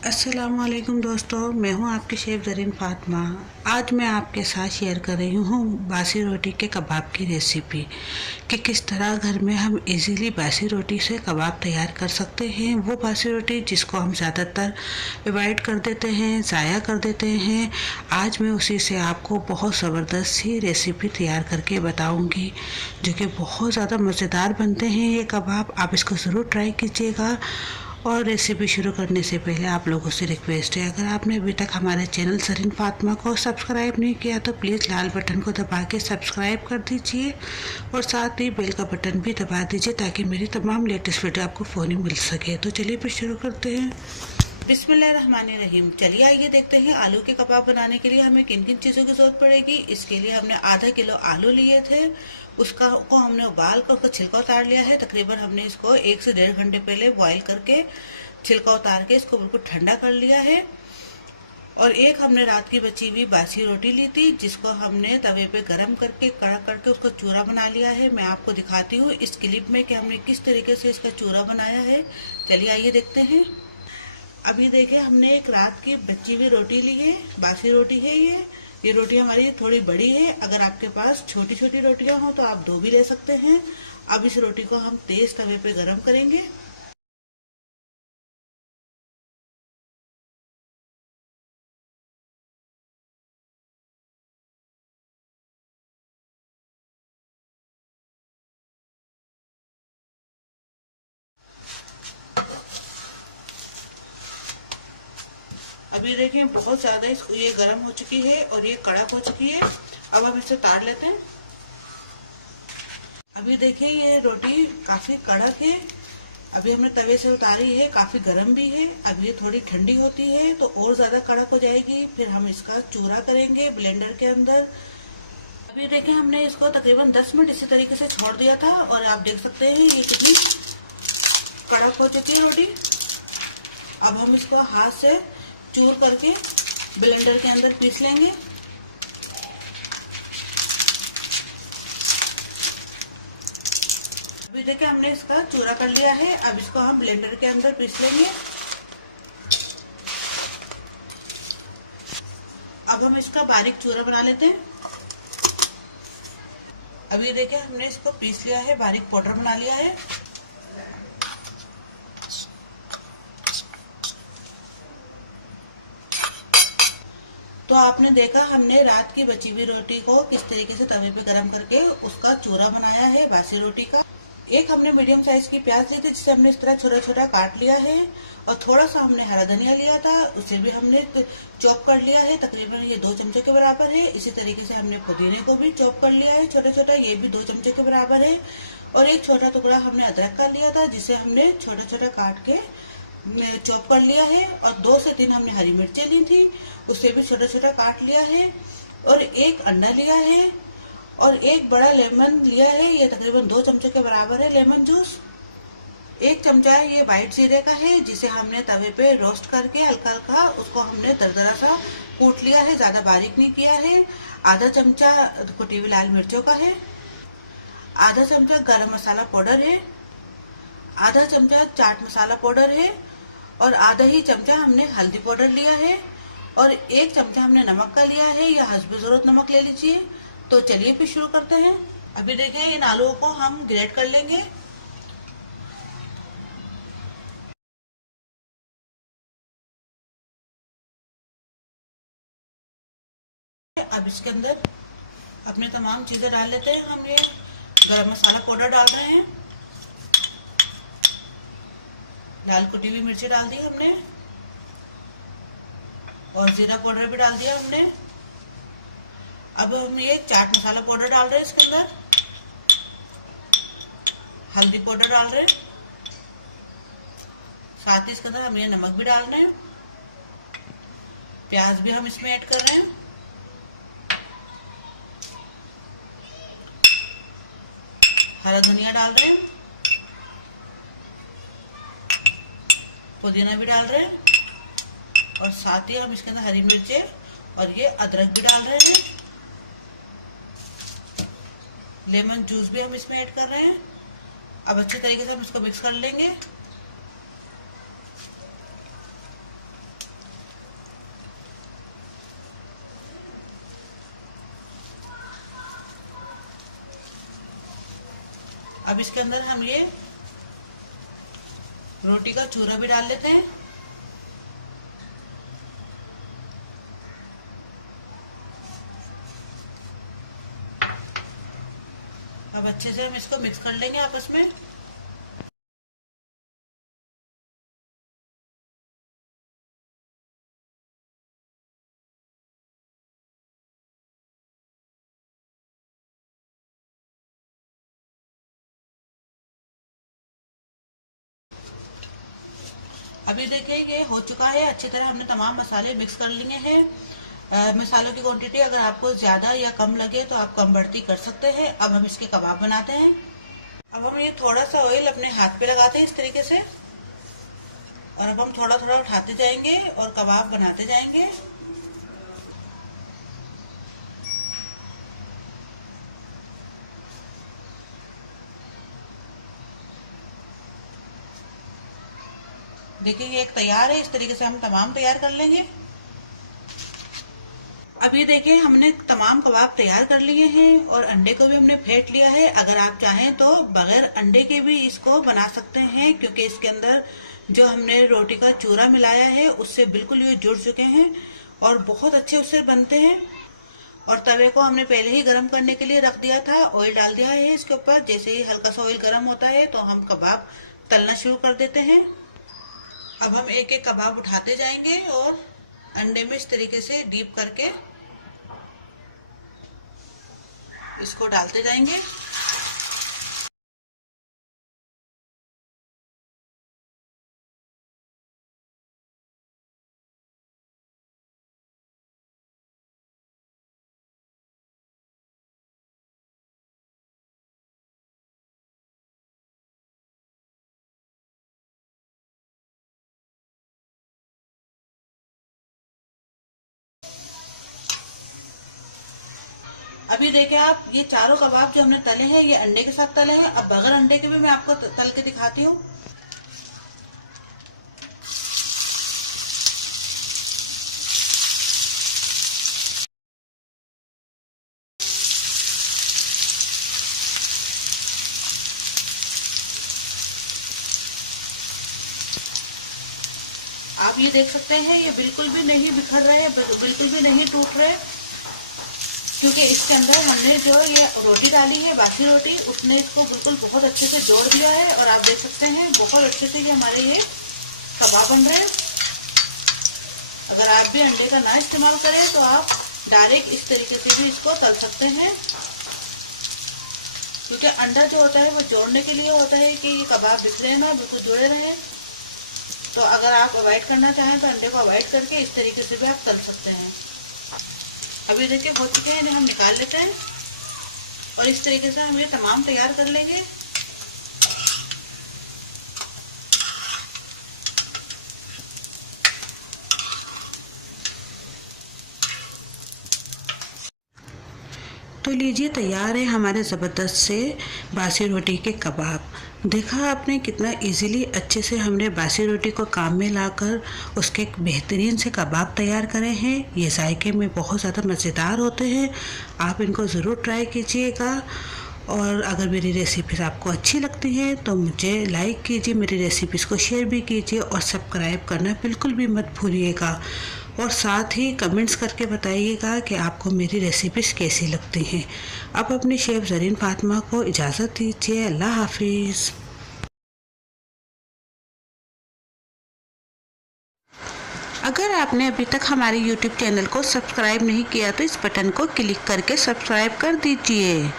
अस्सलामुअलैकुम दोस्तों, मैं हूं आपकी शेफ़ ज़रीन फ़ातिमा। आज मैं आपके साथ शेयर कर रही हूं बासी रोटी के कबाब की रेसिपी कि किस तरह घर में हम इजीली बासी रोटी से कबाब तैयार कर सकते हैं। वो बासी रोटी जिसको हम ज़्यादातर अवॉइड कर देते हैं, ज़ाया कर देते हैं। आज मैं उसी से आपको बहुत ज़बरदस्त सी रेसिपी तैयार करके बताऊँगी जो कि बहुत ज़्यादा मज़ेदार बनते हैं ये कबाब। आप इसको ज़रूर ट्राई कीजिएगा। और रेसिपी शुरू करने से पहले आप लोगों से रिक्वेस्ट है, अगर आपने अभी तक हमारे चैनल ज़रीन फ़ातिमा को सब्सक्राइब नहीं किया तो प्लीज़ लाल बटन को दबा के सब्सक्राइब कर दीजिए और साथ ही बेल का बटन भी दबा दीजिए ताकि मेरी तमाम लेटेस्ट वीडियो आपको फ़ौरी मिल सके। तो चलिए फिर शुरू करते हैं। बिस्मिल्लाहिर्रहमानिर्रहीम। चलिए आइए देखते हैं आलू के कबाब बनाने के लिए हमें किन किन चीज़ों की ज़रूरत पड़ेगी। इसके लिए हमने आधा किलो आलू लिए थे, उसका को हमने उबाल कर उसका छिलका उतार लिया है। तकरीबन हमने इसको 1 से 1.5 घंटे पहले बॉईल करके छिलका उतार के इसको बिल्कुल ठंडा कर लिया है। और एक हमने रात की बची हुई बासी रोटी ली थी जिसको हमने तवे पे गरम करके कड़क करके उसका चूरा बना लिया है। मैं आपको दिखाती हूँ इस क्लिप में कि हमने किस तरीके से इसका चूरा बनाया है। चलिए आइए देखते हैं। अभी देखें, हमने एक रात की बची हुई रोटी ली है, बासी रोटी है ये रोटी हमारी थोड़ी बड़ी है। अगर आपके पास छोटी छोटी रोटियां हो तो आप 2 भी ले सकते हैं। अब इस रोटी को हम तेज तवे पे गरम करेंगे। अभी देखिए बहुत ज्यादा ये गर्म हो चुकी है और ये कड़क हो चुकी है। अब हम इसे उतार लेते हैं। अभी देखिए ये रोटी काफी कड़क है। अभी हमने तवे से उतारी है, काफी गर्म भी है। अब ये थोड़ी ठंडी होती है तो और ज्यादा कड़क हो जाएगी। फिर हम इसका चूरा करेंगे ब्लेंडर के अंदर। अभी देखिए हमने इसको तकरीबन 10 मिनट इसी तरीके से छोड़ दिया था और आप देख सकते हैं ये कितनी कड़क हो चुकी है रोटी। अब हम इसको हाथ से चूर करके ब्लेंडर के अंदर पीस लेंगे। अभी देखिए हमने इसका चूरा कर लिया है। अब इसको हम ब्लेंडर के अंदर पीस लेंगे। अब हम इसका बारीक चूरा बना लेते हैं। अभी देखिए हमने इसको पीस लिया है, बारीक पाउडर बना लिया है। तो आपने देखा हमने रात की बची हुई रोटी को किस तरीके से तवे पे गरम करके उसका चूरा बनाया है बासी रोटी का। एक हमने मीडियम साइज की प्याज ली थी जिसे हमने इस तरह छोटा छोटा काट लिया है और थोड़ा सा हमने हरा धनिया लिया था, उसे भी हमने चॉप कर लिया है। तकरीबन ये 2 चमचे के बराबर है। इसी तरीके से हमने पुदीने को भी चॉप कर लिया है छोटा छोटा, ये भी 2 चमचे के बराबर है। और एक छोटा टुकड़ा हमने अदरक का लिया था जिसे हमने छोटा छोटा काट के चॉप कर लिया है। और 2 से 3 हमने हरी मिर्चें ली थी, उसे भी छोटा छोटा काट लिया है। और एक अंडा लिया है और एक बड़ा लेमन लिया है, ये तकरीबन 2 चमचे के बराबर है लेमन जूस। 1 चमचा ये वाइट जीरे का है जिसे हमने तवे पे रोस्ट करके हल्का हल्का उसको हमने दरदरा सा कूट लिया है, ज्यादा बारीक नहीं किया है। आधा चमचा कुटी हुई लाल मिर्चों का है। आधा चमचा गरम मसाला पाउडर है। आधा चमचा चाट मसाला पाउडर है और आधा ही चमचा हमने हल्दी पाउडर लिया है। और 1 चमचा हमने नमक का लिया है, या हस्ब जरूरत नमक ले लीजिए। तो चलिए फिर शुरू करते हैं। अभी देखिए इन आलूओं को हम ग्रेट कर लेंगे। अब इसके अंदर अपने तमाम चीजें डाल लेते हैं। हम ये गरम मसाला पाउडर डाल रहे हैं, लाल कुटी हुई मिर्ची डाल दी हमने और जीरा पाउडर भी डाल दिया हमने। अब हम ये चाट मसाला पाउडर डाल रहे हैं इसके अंदर, हल्दी पाउडर डाल रहे हैं, साथ ही इसके अंदर हम ये नमक भी डाल रहे हैं। प्याज भी हम इसमें ऐड कर रहे हैं। हरा धनिया डाल रहे हैं, पुदीना भी डाल रहे हैं और साथ ही हम इसके अंदर हरी मिर्चें और ये अदरक भी डाल रहे हैं। लेमन जूस भी हम इसमें ऐड कर रहे हैं। अब अच्छे तरीके से हम इसको मिक्स कर लेंगे। अब इसके अंदर हम ये रोटी का चूरा भी डाल लेते हैं। अब अच्छे से हम इसको मिक्स कर लेंगे आपस में। अभी देखिए ये हो चुका है, अच्छी तरह हमने तमाम मसाले मिक्स कर लिए हैं। मसालों की क्वांटिटी अगर आपको ज्यादा या कम लगे तो आप कम बढ़ती कर सकते हैं। अब हम इसके कबाब बनाते हैं। अब हम ये थोड़ा सा ऑयल अपने हाथ पे लगाते हैं इस तरीके से, और अब हम थोड़ा थोड़ा उठाते जाएंगे और कबाब बनाते जाएंगे। देखिए ये एक तैयार है, इस तरीके से हम तमाम तैयार कर लेंगे। अब ये देखिए हमने तमाम कबाब तैयार कर लिए हैं और अंडे को भी हमने फेंट लिया है। अगर आप चाहें तो बगैर अंडे के भी इसको बना सकते हैं, क्योंकि इसके अंदर जो हमने रोटी का चूरा मिलाया है उससे बिल्कुल ये जुड़ चुके हैं और बहुत अच्छे उससे बनते हैं। और तवे को हमने पहले ही गर्म करने के लिए रख दिया था, ऑयल डाल दिया है इसके ऊपर। जैसे ही हल्का सा ऑयल गर्म होता है तो हम कबाब तलना शुरू कर देते हैं। अब हम एक एक कबाब उठाते जाएंगे और अंडे में इस तरीके से डीप करके इसको डालते जाएंगे। अभी देखिए आप ये चारों कबाब जो हमने तले हैं ये अंडे के साथ तले हैं। अब बगैर अंडे के भी मैं आपको तल के दिखाती हूँ। आप ये देख सकते हैं ये बिल्कुल भी नहीं बिखर रहे, बिल्कुल भी नहीं टूट रहे, क्योंकि इसके अंदर हमने जो ये रोटी डाली है बासी रोटी, उसने इसको बिल्कुल बहुत अच्छे से जोड़ दिया है। और आप देख सकते हैं बहुत अच्छे से ये हमारे ये कबाब बन रहे हैं। अगर आप भी अंडे का ना इस्तेमाल करें तो आप डायरेक्ट इस तरीके से भी इसको तल सकते हैं, क्योंकि अंडा जो होता है वो जोड़ने के लिए होता है कि ये कबाब बिखरे ना, बिल्कुल जुड़े रहे। तो अगर आप अवॉइड करना चाहें तो अंडे को अवॉइड करके इस तरीके से भी आप तल सकते हैं। अभी देखिए हो चुके हैं, इन्हें हम निकाल लेते हैं और इस तरीके से हम ये तमाम तैयार कर लेंगे। तो लीजिए तैयार है हमारे ज़बरदस्त से बासी रोटी के कबाब। देखा आपने कितना इजीली अच्छे से हमने बासी रोटी को काम में लाकर उसके एक बेहतरीन से कबाब तैयार करे हैं। ये जायके में बहुत ज़्यादा मज़ेदार होते हैं, आप इनको ज़रूर ट्राई कीजिएगा। और अगर मेरी रेसिपीज़ आपको अच्छी लगती हैं तो मुझे लाइक कीजिए, मेरी रेसिपीज़ को शेयर भी कीजिए और सब्सक्राइब करना बिल्कुल भी मत भूलिएगा। और साथ ही कमेंट्स करके बताइएगा कि आपको मेरी रेसिपीज़ कैसी लगती हैं। अब अपनी शेफ़ ज़रीन फातिमा को इजाज़त दीजिए। अल्लाह हाफिज़। अगर आपने अभी तक हमारे YouTube चैनल को सब्सक्राइब नहीं किया तो इस बटन को क्लिक करके सब्सक्राइब कर दीजिए।